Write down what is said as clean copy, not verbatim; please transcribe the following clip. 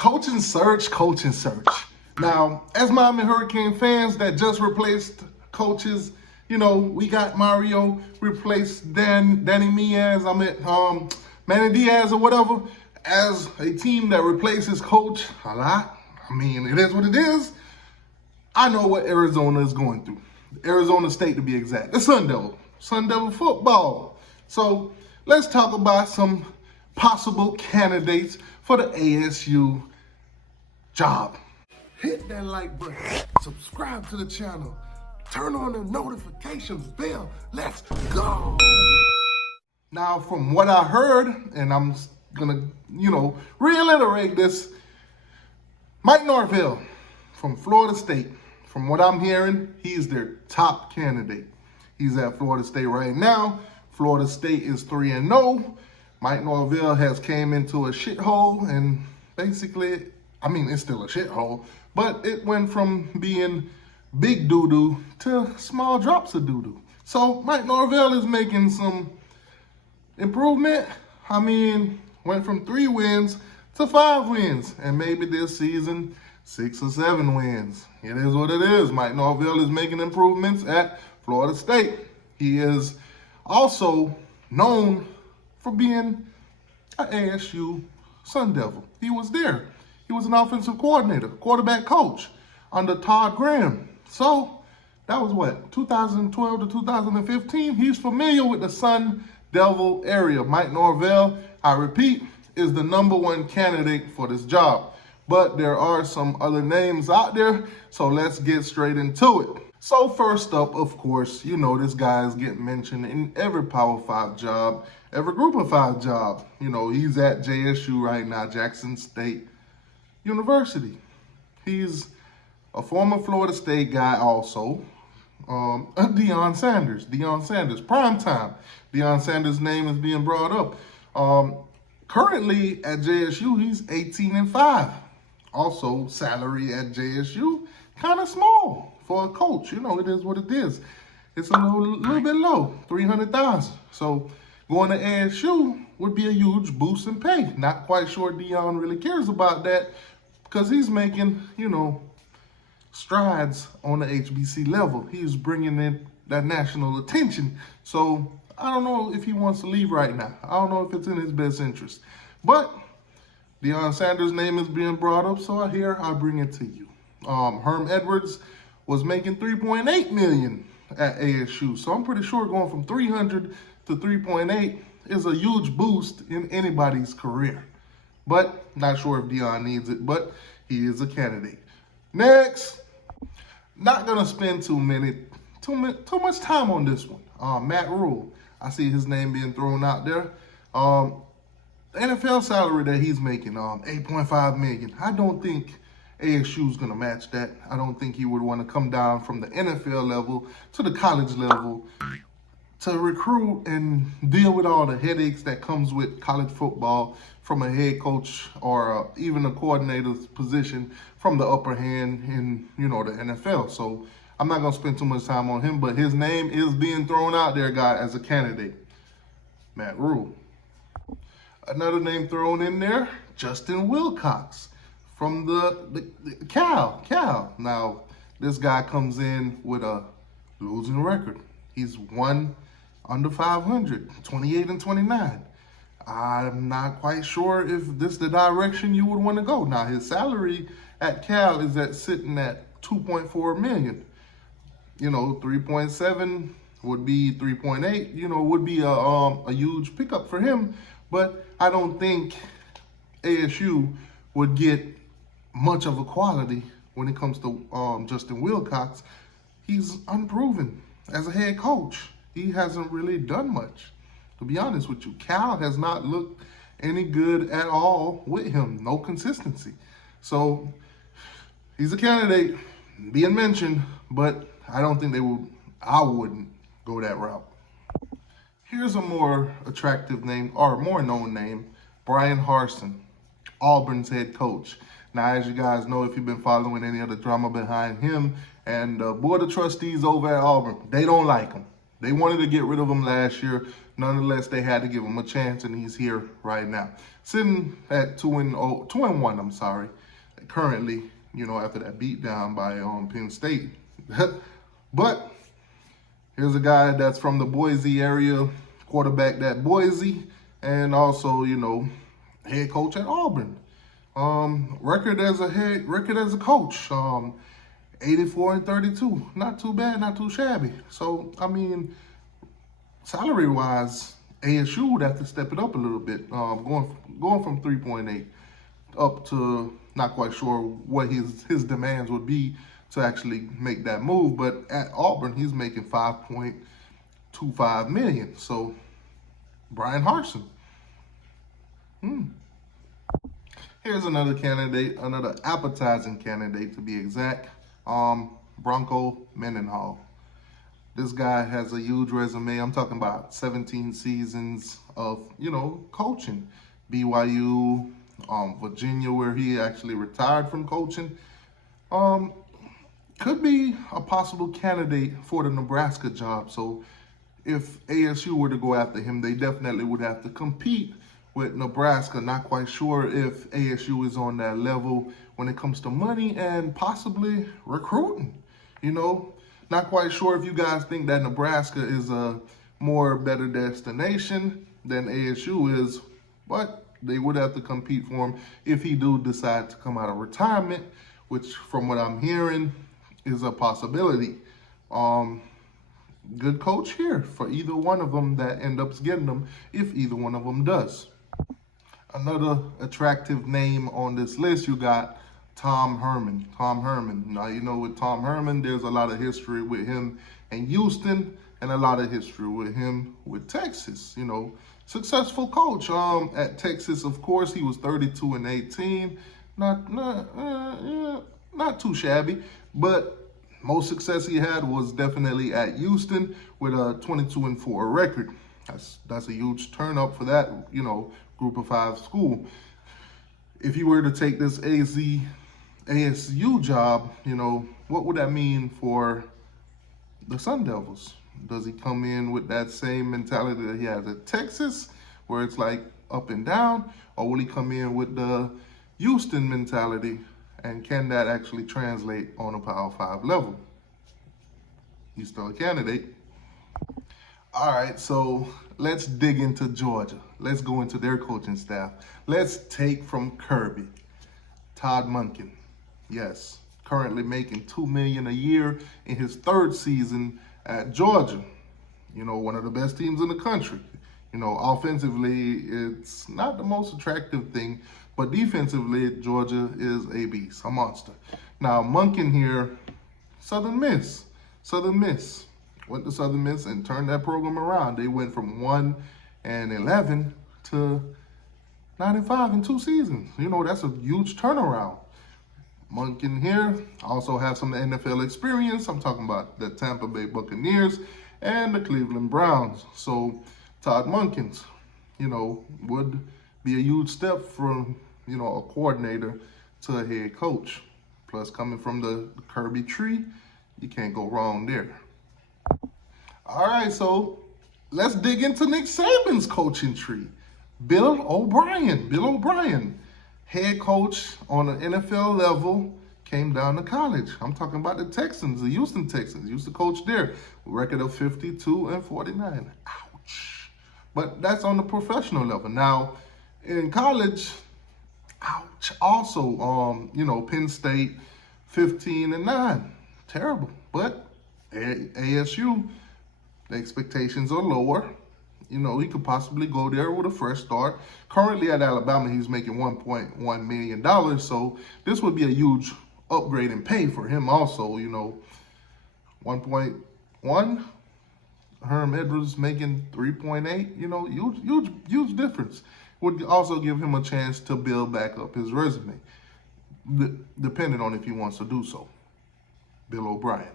Coaching search. Now, as Miami Hurricane fans that just replaced coaches, you know, we got Mario replaced Danny Manny Diaz or whatever, as a team that replaces coach a lot. I mean, it is what it is. I know what Arizona is going through. Arizona State to be exact. The Sun Devil football. So let's talk about some possible candidates for the ASU job. Hit that like button, subscribe to the channel, turn on the notifications bell. Let's go. Now, from what I heard, and I'm gonna, reiterate this, Mike Norvell from Florida State. From what I'm hearing, he's their top candidate. He's at Florida State right now. Florida State is 3-0. Mike Norvell has came into a shithole, and basically, I mean, it's still a shithole, but it went from being big doo-doo to small drops of doo-doo. So Mike Norvell is making some improvement. I mean, went from 3 wins to 5 wins, and maybe this season, 6 or 7 wins. It is what it is. Mike Norvell is making improvements at Florida State. He is also known for being an ASU Sun Devil. He was there. He was an offensive coordinator, quarterback coach under Todd Graham. So that was what, 2012 to 2015? He's familiar with the Sun Devil area. Mike Norvell, I repeat, is the #1 candidate for this job. But there are some other names out there, so let's get straight into it. So first up, of course, this guy is getting mentioned in every Power 5 job, every Group of 5 job. He's at JSU right now, Jackson State University. He's a former Florida State guy also. Deion Sanders, prime time. Deion Sanders' name is being brought up. Currently at JSU, he's 18-5. Also, salary at JSU, kind of small for a coach. It is what it is. It's a little bit low, $300,000. So going to ASU would be a huge boost in pay. Not quite sure Deion really cares about that because he's making, strides on the HBC level. He's bringing in that national attention. So I don't know if he wants to leave right now. I don't know if it's in his best interest. But Deion Sanders' name is being brought up, so I bring it to you. Herm Edwards was making $3.8 million at ASU, so I'm pretty sure going from 300 to 3.8 is a huge boost in anybody's career. But not sure if Deion needs it, but he is a candidate. Next, not gonna spend too much time on this one. Matt Rule, I see his name being thrown out there. The NFL salary that he's making, $8.5 million. I don't think ASU is going to match that. I don't think he would want to come down from the NFL level to the college level to recruit and deal with all the headaches that comes with college football from a head coach or even a coordinator's position from the upper hand in, the NFL. So I'm not going to spend too much time on him, but his name is being thrown out there, guy, as a candidate. Matt Rule. Another name thrown in there, Justin Wilcox from the Cal. Now, this guy comes in with a losing record. He's won under 500, 28-29. I'm not quite sure if this is the direction you would want to go. Now, his salary at Cal is sitting at $2.4 million. 3.7 would be 3.8, would be a huge pickup for him. But I don't think ASU would get much of a quality when it comes to Justin Wilcox. He's unproven as a head coach. He hasn't really done much, to be honest with you. Cal has not looked any good at all with him. No consistency. So he's a candidate being mentioned, but I don't think I wouldn't go that route. Here's a more attractive name, or more known name, Brian Harsin, Auburn's head coach. Now, as you guys know, if you've been following any of the drama behind him and the board of trustees over at Auburn, they don't like him. They wanted to get rid of him last year. Nonetheless, they had to give him a chance, and he's here right now. Sitting at 2-1, I'm sorry. Currently, after that beatdown by Penn State. But here's a guy that's from the Boise area, quarterback at Boise, and also, head coach at Auburn. Record as a coach. 84-32. Not too bad, not too shabby. So, I mean, salary-wise, ASU would have to step it up a little bit. Going from 3.8 up to not quite sure what his demands would be to actually make that move. But at Auburn, he's making $5.25 million. So, Brian Harsin. Here's another candidate, another appetizing candidate to be exact. Bronco Mendenhall. This guy has a huge resume. I'm talking about 17 seasons of, coaching. BYU, Virginia, where he actually retired from coaching. Could be a possible candidate for the Nebraska job. So if ASU were to go after him, they definitely would have to compete with Nebraska. Not quite sure if ASU is on that level when it comes to money and possibly recruiting. Not quite sure if you guys think that Nebraska is a better destination than ASU is, but they would have to compete for him if he do decide to come out of retirement, which from what I'm hearing is a possibility. Good coach here for either one of them that end up getting them if either one of them does. Another attractive name on this list, you got Herman. Now, with Tom Herman, there's a lot of history with him in Houston and a lot of history with him with Texas. Successful coach. At Texas, of course, he was 32-18. Not too shabby, but most success he had was definitely at Houston with a 22-4 record. That's a huge turn up for that, Group of 5 school. If you were to take this ASU job, what would that mean for the Sun Devils? Does he come in with that same mentality that he has at Texas, where it's like up and down, or will he come in with the Houston mentality, and can that actually translate on a Power 5 level? He's still a candidate. All right, so let's dig into Georgia. Let's go into their coaching staff. Let's take from Kirby, Todd Monken. Yes, currently making $2 million a year in his third season at Georgia. One of the best teams in the country. Offensively, it's not the most attractive thing, but defensively, Georgia is a beast, a monster. Now, Monken here, Southern Miss. Went to Southern Miss and turned that program around. They went from 1-11 to 9-5 in 2 seasons. That's a huge turnaround. Monken here also has some NFL experience. I'm talking about the Tampa Bay Buccaneers and the Cleveland Browns. So Todd Monken, would be a huge step from, a coordinator to a head coach. Plus, coming from the Kirby tree, you can't go wrong there. All right, so let's dig into Nick Saban's coaching tree. Bill O'Brien, head coach on an NFL level, came down to college. I'm talking about the Texans, the Houston Texans. Used to coach there. Record of 52-49. Ouch. But that's on the professional level. Now, in college, ouch. Also, Penn State, 15-9. Terrible. But ASU, the expectations are lower. He could possibly go there with a fresh start. Currently at Alabama, he's making $1.1 million. So this would be a huge upgrade in pay for him also. 1.1. Herm Edwards making 3.8. Huge difference. Would also give him a chance to build back up his resume, depending on if he wants to do so. Bill O'Brien.